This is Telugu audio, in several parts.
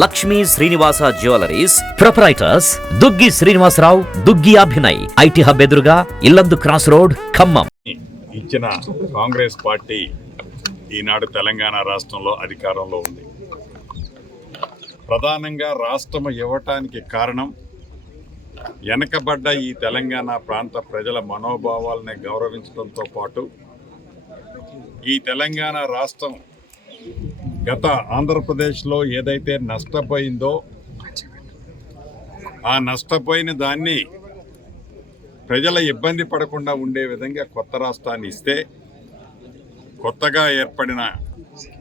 Lakshmi Srinivasa jewelleries proprietors Duggi Srinivasarao, Duggi Abhinay, IT hub ఎదురుగా ఇల్లందు క్రాస్ రోడ్, ఖమ్మం. ఇచ్చిన కాంగ్రెస్ పార్టీ ఈనాడు తెలంగాణ రాష్ట్రంలో అధికారంలో ఉంది. ప్రధానంగా రాష్ట్రం ఇవ్వటానికి కారణం వెనకబడ్డ ఈ తెలంగాణ ప్రాంత ప్రజల మనోభావాలని గౌరవించడంతో పాటు ఈ తెలంగాణ రాష్ట్రం గత ఆంధ్రప్రదేశ్లో ఏదైతే నష్టపోయిందో ఆ నష్టపోయిన దాన్ని ప్రజల ఇబ్బంది పడకుండా ఉండే విధంగా కొత్త రాష్ట్రాన్ని ఇస్తే కొత్తగా ఏర్పడిన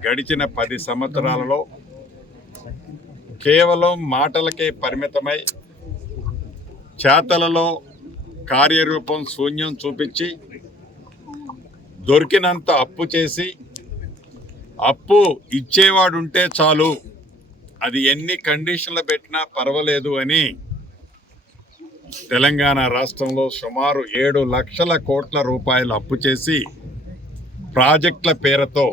గడిచిన 10 సంవత్సరాలలో కేవలం మాటలకే పరిమితమై చేతలలో కార్యరూపం శూన్యం చూపించి దొరికినంత అప్పు చేసి అప్పు ఇచ్చేవాడుంటే చాలు, అది ఎన్ని కండిషన్లు పెట్టినా పర్వాలేదు అని తెలంగాణ రాష్ట్రంలో సుమారు 7 లక్షల కోట్ల రూపాయలు అప్పు చేసి ప్రాజెక్టుల పేరుతో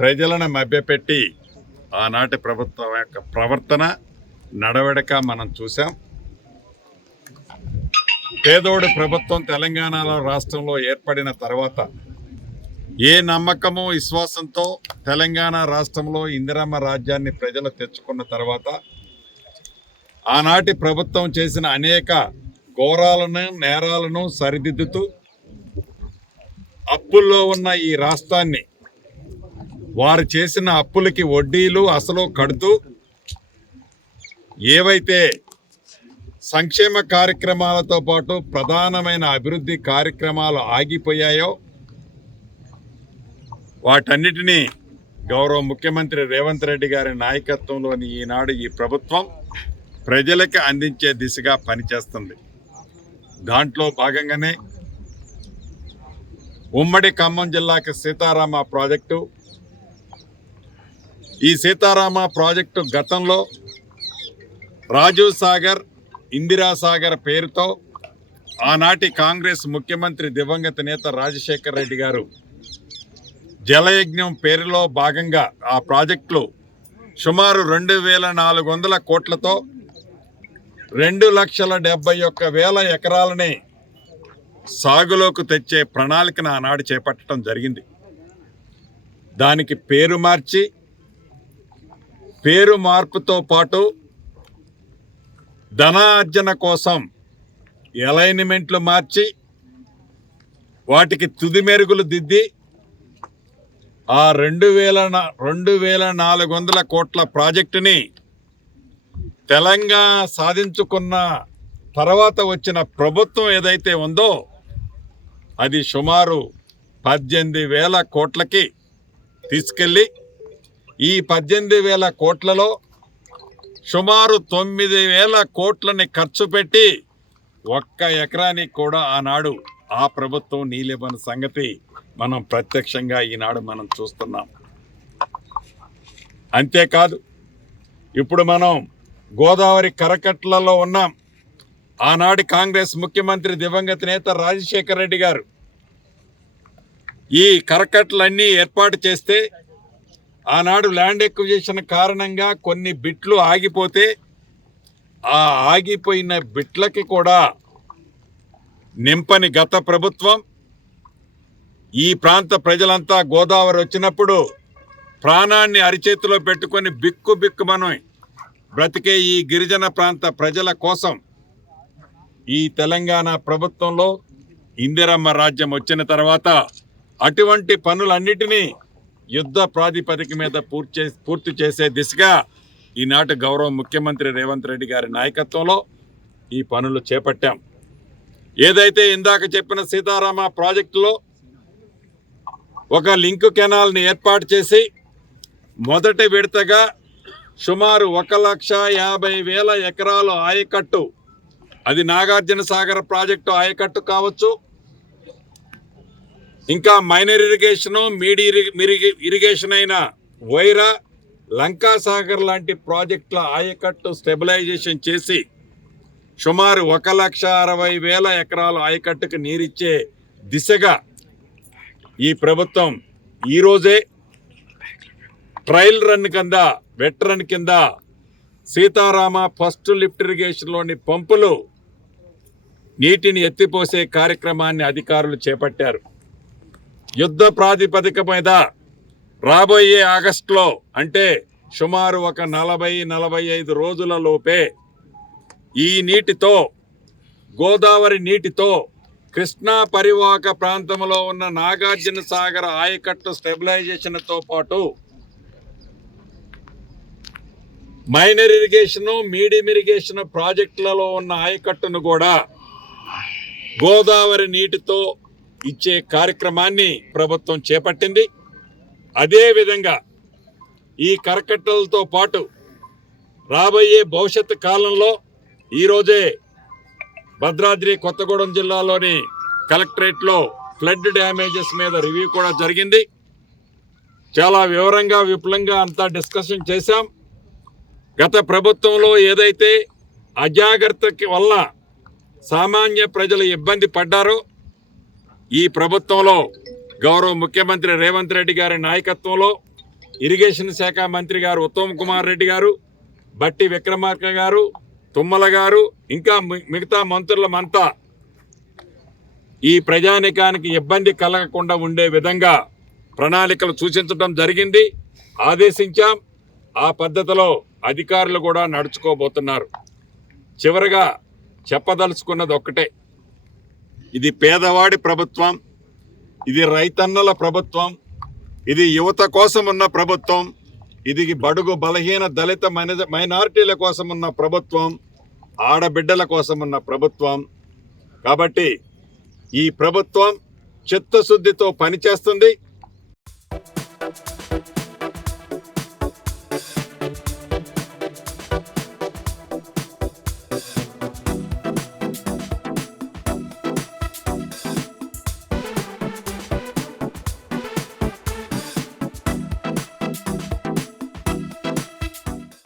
ప్రజలను మభ్యపెట్టి ఆనాటి ప్రభుత్వం యొక్క ప్రవర్తన నడవడిక మనం చూసాం. పేదోడి ప్రభుత్వం తెలంగాణలో రాష్ట్రంలో ఏర్పడిన తర్వాత ఏ నమ్మకము విశ్వాసంతో తెలంగాణ రాష్ట్రంలో ఇందిరమ్మ రాజ్యాన్ని ప్రజలు తెచ్చుకున్న తర్వాత ఆనాటి ప్రభుత్వం చేసిన అనేక ఘోరాలను నేరాలను సరిదిద్దుతూ అప్పుల్లో ఉన్న ఈ రాష్ట్రాన్ని వారు చేసిన అప్పులకి వడ్డీలు అసలు కడుతూ ఏవైతే సంక్షేమ కార్యక్రమాలతో పాటు ప్రధానమైన అభివృద్ధి కార్యక్రమాలు ఆగిపోయాయో వాటన్నిటినీ గౌరవ ముఖ్యమంత్రి రేవంత్ రెడ్డి గారి నాయకత్వంలోని ఈనాడు ఈ ప్రభుత్వం ప్రజలకు అందించే దిశగా పనిచేస్తుంది. దాంట్లో భాగంగానే ఉమ్మడి ఖమ్మం జిల్లాకి సీతారామ ప్రాజెక్టు, ఈ సీతారామ ప్రాజెక్టు గతంలో రాజీవ్ సాగర్, ఇందిరాసాగర్ పేరుతో ఆనాటి కాంగ్రెస్ ముఖ్యమంత్రి దివంగత నేత రాజశేఖర్ రెడ్డి గారు జలయజ్ఞం పేరులో భాగంగా ఆ ప్రాజెక్టులు సుమారు 2400 కోట్లతో 2,71,000 ఎకరాలని సాగులోకి తెచ్చే ప్రణాళికను ఆనాడు చేపట్టడం జరిగింది. దానికి పేరు మార్చి పేరు మార్పుతో పాటు ధనార్జన కోసం అలైన్మెంట్లు మార్చి వాటికి తుది మెరుగులు దిద్ది ఆ 2,400 కోట్ల ప్రాజెక్టుని తెలంగాణ సాధించుకున్న తర్వాత వచ్చిన ప్రభుత్వం ఏదైతే ఉందో అది సుమారు 18,000 కోట్లకి తీసుకెళ్ళి ఈ 18,000 కోట్లలో సుమారు 9,000 కోట్లని ఖర్చు పెట్టి ఒక్క ఎకరానికి కూడా ఆనాడు ఆ ప్రభుత్వం నీళ్ళివ్వని సంగతి మనం ప్రత్యక్షంగా ఈనాడు మనం చూస్తున్నాం. అంతేకాదు ఇప్పుడు మనం గోదావరి కరకట్లలో ఉన్నాం. ఆనాటి కాంగ్రెస్ ముఖ్యమంత్రి దివంగత నేత రాజశేఖర్ రెడ్డి గారు ఈ కరకట్లన్నీ ఏర్పాటు చేస్తే ఆనాడు ల్యాండ్ ఎక్విజిషన్ కారణంగా కొన్ని బిట్లు ఆగిపోతే ఆ ఆగిపోయిన బిట్లకి కూడా నింపని గత ప్రభుత్వం ఈ ప్రాంత ప్రజలంతా గోదావరి వచ్చినప్పుడు ప్రాణాన్ని అరిచేతిలో పెట్టుకొని బిక్కుమని బ్రతికే ఈ గిరిజన ప్రాంత ప్రజల కోసం ఈ తెలంగాణ ప్రభుత్వంలో ఇందిరమ్మ రాజ్యం వచ్చిన తర్వాత అటువంటి పనులన్నిటినీ యుద్ధ ప్రాతిపదిక మీద పూర్తి చేసే దిశగా ఈనాటి గౌరవ ముఖ్యమంత్రి రేవంత్ రెడ్డి గారి నాయకత్వంలో ఈ పనులు చేపట్టాం. ఏదైతే ఇందాక చెప్పిన సీతారామ ప్రాజెక్టులో ఒక లింక్ కెనాల్ని ఏర్పాటు చేసి మొదటి విడతగా సుమారు 1,50,000 ఎకరాలు ఆయకట్టు, అది నాగార్జున సాగర్ ప్రాజెక్టు ఆయకట్టు కావచ్చు, ఇంకా మైనర్ ఇరిగేషను, మీడి ఇరిగేషన్ అయిన వైరా, లంకా సాగర్ లాంటి ప్రాజెక్టుల ఆయకట్టు స్టెబిలైజేషన్ చేసి సుమారు 1,60,000 ఎకరాలు ఆయకట్టుకు నీరిచ్చే దిశగా ఈ ప్రభుత్వం ఈరోజే ట్రయల్ రన్ కింద వెట్ రన్ కింద సీతారామ ఫస్ట్ లిఫ్ట్ ఇరిగేషన్లోని పంపులు నీటిని ఎత్తిపోసే కార్యక్రమాన్ని అధికారులు చేపట్టారు. యుద్ధ ప్రాతిపదిక మీద రాబోయే ఆగస్టులో అంటే సుమారు ఒక 40-45 రోజుల లోపే ఈ నీటితో గోదావరి నీటితో కృష్ణా పరివాహక ప్రాంతంలో ఉన్న నాగార్జున సాగర్ ఆయకట్టు స్టెబిలైజేషన్తో పాటు మైనర్ ఇరిగేషన్ మీడియం ఇరిగేషన్ ప్రాజెక్టులలో ఉన్న ఆయకట్టును కూడా గోదావరి నీటితో ఇచ్చే కార్యక్రమాన్ని ప్రభుత్వం చేపట్టింది. అదేవిధంగా ఈ కరకట్టలతో పాటు రాబోయే భవిష్యత్తు కాలంలో ఈరోజే భద్రాద్రి కొత్తగూడెం జిల్లాలోని కలెక్టరేట్లో ఫ్లడ్ డ్యామేజెస్ మీద రివ్యూ కూడా జరిగింది. చాలా వివరంగా విపులంగా అంతా డిస్కషన్ చేశాం. గత ప్రభుత్వంలో ఏదైతే అజాగ్రత్తకి వల్ల సామాన్య ప్రజలు ఇబ్బంది పడ్డారో ఈ ప్రభుత్వంలో గౌరవ ముఖ్యమంత్రి రేవంత్ రెడ్డి గారి నాయకత్వంలో ఇరిగేషన్ శాఖ మంత్రి గారు ఉత్తమ్ కుమార్ రెడ్డి గారు, బట్టి విక్రమార్క గారు, తుమ్మల గారు ఇంకా మిగతా మంత్రులమంతా ఈ ప్రజానికానికి ఇబ్బంది కలగకుండా ఉండే విధంగా ప్రణాళికలు సూచించడం జరిగింది, ఆదేశించాం. ఆ పద్ధతిలో అధికారులు కూడా నడుచుకోబోతున్నారు. చివరగా చెప్పదలుచుకున్నది ఒక్కటే, ఇది పేదవాడి ప్రభుత్వం, ఇది రైతన్నల ప్రభుత్వం, ఇది యువత కోసం ఉన్న ప్రభుత్వం, ఇది బడుగు బలహీన దళిత మైనారిటీల కోసం ఉన్న ప్రభుత్వం, ఆడబిడ్డల కోసం ఉన్న ప్రభుత్వం. కాబట్టి ఈ ప్రభుత్వం చిత్తశుద్ధితో పనిచేస్తుంది.